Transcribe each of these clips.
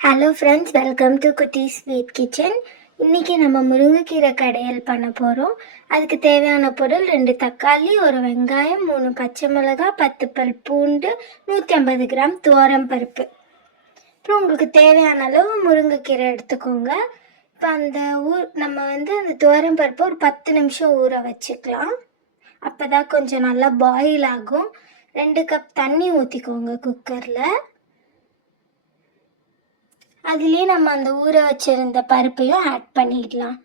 Hello friends, welcome to குட்டி sweet kitchen. இன்றைக்கி நம்ம முருங்கைக்கீரை கடையல் பண்ண போகிறோம். அதுக்கு தேவையான பொருள் 2 தக்காளி, 1 வெங்காயம், 3 பச்சை மிளகாய், 10 பல் பூண்டு, 150 கிராம் துவரம் பருப்பு. அப்புறம் உங்களுக்கு தேவையான அளவு முருங்கைக்கீரை எடுத்துக்கோங்க. இப்போ நம்ம அந்த துவரம் பருப்பை ஒரு 10 நிமிஷம் ஊற வச்சுக்கலாம். அப்போ தான் கொஞ்சம் நல்லா பாயில் ஆகும். 2 கப் தண்ணி ஊற்றிக்கோங்க குக்கரில். அதுலேயே நம்ம அந்த ஊற வச்சிருந்த பருப்பையும் ஆட் பண்ணிடலாம்.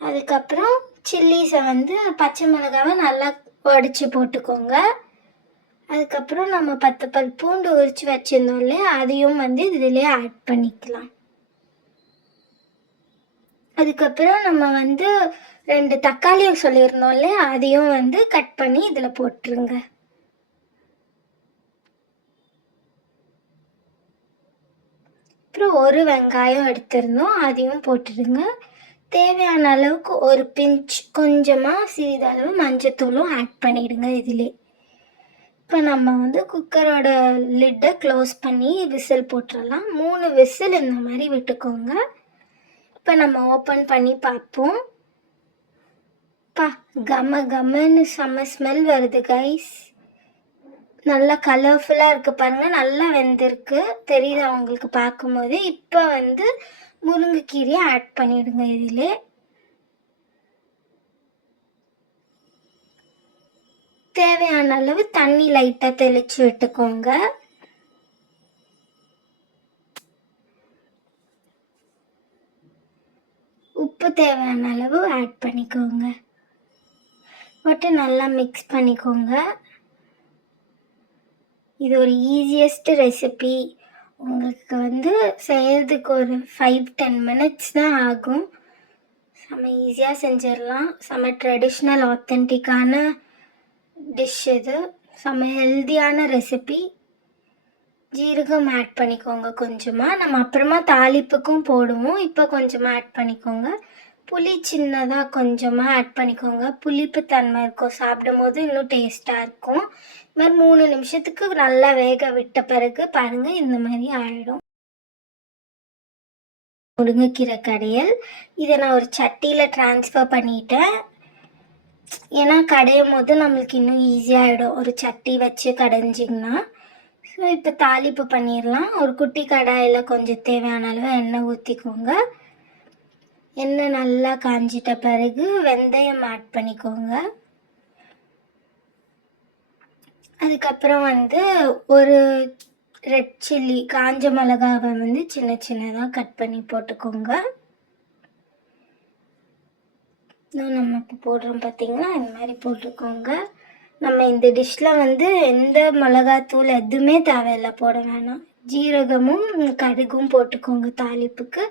அதுக்கப்புறம் சில்லிஸை பச்சை மிளகாவை நல்லா உடச்சி போட்டுக்கோங்க. அதுக்கப்புறம் நம்ம 10 பல் பூண்டு உரித்து வச்சுருந்தோம் இல்லையா, அதையும் இதிலே ஆட் பண்ணிக்கலாம். அதுக்கப்புறம் நம்ம 2 தக்காளியும் சொல்லியிருந்தோம் இல்லையா, அதையும் கட் பண்ணி இதில் போட்டுருங்க. அப்புறம் 1 வெங்காயம் எடுத்துருந்தோம், அதையும் போட்டுடுங்க. தேவையான அளவுக்கு ஒரு பிஞ்ச் கொஞ்சமாக சிறிதளவு மஞ்சத்தூளும் ஆட் பண்ணிவிடுங்க இதிலே. இப்போ நம்ம குக்கரோட லிட்டை க்ளோஸ் பண்ணி விசில் போட்டுடலாம். 3 விசில் இந்த மாதிரி விட்டுக்கோங்க. இப்போ நம்ம ஓப்பன் பண்ணி பார்ப்போம். கம்மன்னு செம்ம ஸ்மெல் வருது கைஸ். நல்லா கலர்ஃபுல்லாக இருக்குது பாருங்கள், நல்லா வெந்திருக்கு தெரியுது அவங்களுக்கு பார்க்கும்போது. இப்போ முருங்கைக்கீரையை ஆட் பண்ணிவிடுங்க இதிலே. தேவையான அளவு தண்ணி லைட்டாக தெளித்து விட்டுக்கோங்க. உப்பு தேவையான அளவு ஆட் பண்ணிக்கோங்க. போட்டு நல்லா மிக்ஸ் பண்ணிக்கோங்க. இது ஒரு ஈஸியஸ்ட் ரெசிபி. உங்களுக்கு செய்கிறதுக்கு ஒரு 5-10 மினிட்ஸ் தான் ஆகும். செம்ம ஈஸியாக செஞ்சிடலாம். செம்ம ட்ரெடிஷ்னல் ஆத்தென்டிக்கான டிஷ் இது. செம்ம ஹெல்த்தியான ரெசிபி. ஜீரகம் ஆட் பண்ணிக்கோங்க கொஞ்சமாக. நம்ம அப்புறமா தாளிப்புக்கும் போடுவோம், இப்போ கொஞ்சமாக ஆட் பண்ணிக்கோங்க. புளி சின்னதாக கொஞ்சமாக ஆட் பண்ணிக்கோங்க. புளிப்பு தன்மை இருக்கும், சாப்பிடும் போது இன்னும் டேஸ்ட்டாக இருக்கும். இது மாதிரி 3 நிமிஷத்துக்கு நல்லா வேக விட்ட பிறகு பாருங்கள் இந்த மாதிரி ஆகிடும் முருங்கைக்கீரை கடையல். இதை நான் ஒரு சட்டியில் ட்ரான்ஸ்ஃபர் பண்ணிட்டேன். ஏன்னா கடையும் போது நம்மளுக்கு இன்னும் ஈஸியாகிடும் ஒரு சட்டி வச்சு கடைஞ்சிங்கன்னா. ஸோ இப்போ தாளிப்பு பண்ணிடலாம். ஒரு குட்டி கடாயில் கொஞ்சம் தேவையான அளவு எண்ணெய் ஊற்றிக்கோங்க. எண்ணெய் நல்லா காஞ்சிட்ட பிறகு வெந்தயம் ஆட் பண்ணிக்கோங்க. அதுக்கப்புறம் ஒரு ரெட் சில்லி காஞ்ச மிளகாவை சின்ன சின்னதாக கட் பண்ணி போட்டுக்கோங்க. நம்ம இப்போ போடுறோம் பார்த்தீங்களா, இந்த மாதிரி போட்டுக்கோங்க. நம்ம இந்த டிஷ்ஷில் எந்த மிளகாத்தூள் எதுவுமே தேவையில்லை, போட வேணாம். ஜீரகமும் கடுகும் போட்டுக்கோங்க தாளிப்புக்கு.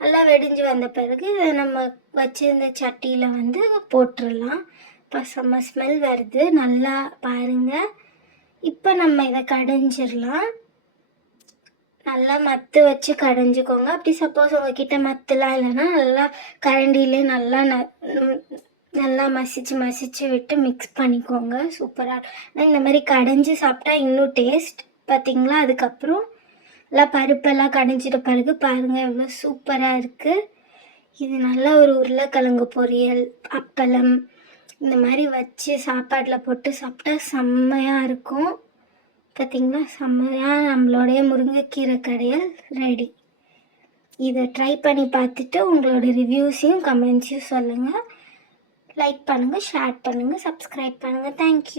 நல்லா வெடிஞ்சு வந்த பிறகு இதை நம்ம வச்சிருந்த சட்டியில் போட்டுடலாம். இப்போ செம்ம ஸ்மெல் வருது, நல்லா பாருங்கள். இப்போ நம்ம இதை கடைஞ்சிடலாம். நல்லா மத்து வச்சு கடைஞ்சிக்கோங்க. அப்படி சப்போஸ் உங்ககிட்ட மத்துலாம் இல்லைன்னா நல்லா கரண்டிலே நல்லா மசிச்சு விட்டு மிக்ஸ் பண்ணிக்கோங்க. சூப்பராக இந்த மாதிரி கடைஞ்சி சாப்பிட்டா இன்னும் டேஸ்ட் பார்த்திங்களா. அதுக்கப்புறம் எல்லாம் பருப்பெல்லாம் கடைஞ்சிட்ட பிறகு பாருங்கள் எவ்வளோ சூப்பராக இருக்குது. இது நல்லா ஒரு உருளைக்கிழங்கு பொரியல், அப்பளம் இந்த மாதிரி வச்சு சாப்பாட்டில் போட்டு சாப்பிட்டா செம்மையாக இருக்கும். பார்த்திங்களா, செம்மையாக நம்மளுடைய முருங்கைக்கீரை கடையல் ரெடி. இதை ட்ரை பண்ணி பார்த்துட்டு உங்களோட ரிவ்யூஸையும் கமெண்ட்ஸையும் சொல்லுங்கள். லைக் பண்ணுங்கள், ஷேர் பண்ணுங்கள், சப்ஸ்கிரைப் பண்ணுங்கள். தேங்க்யூ.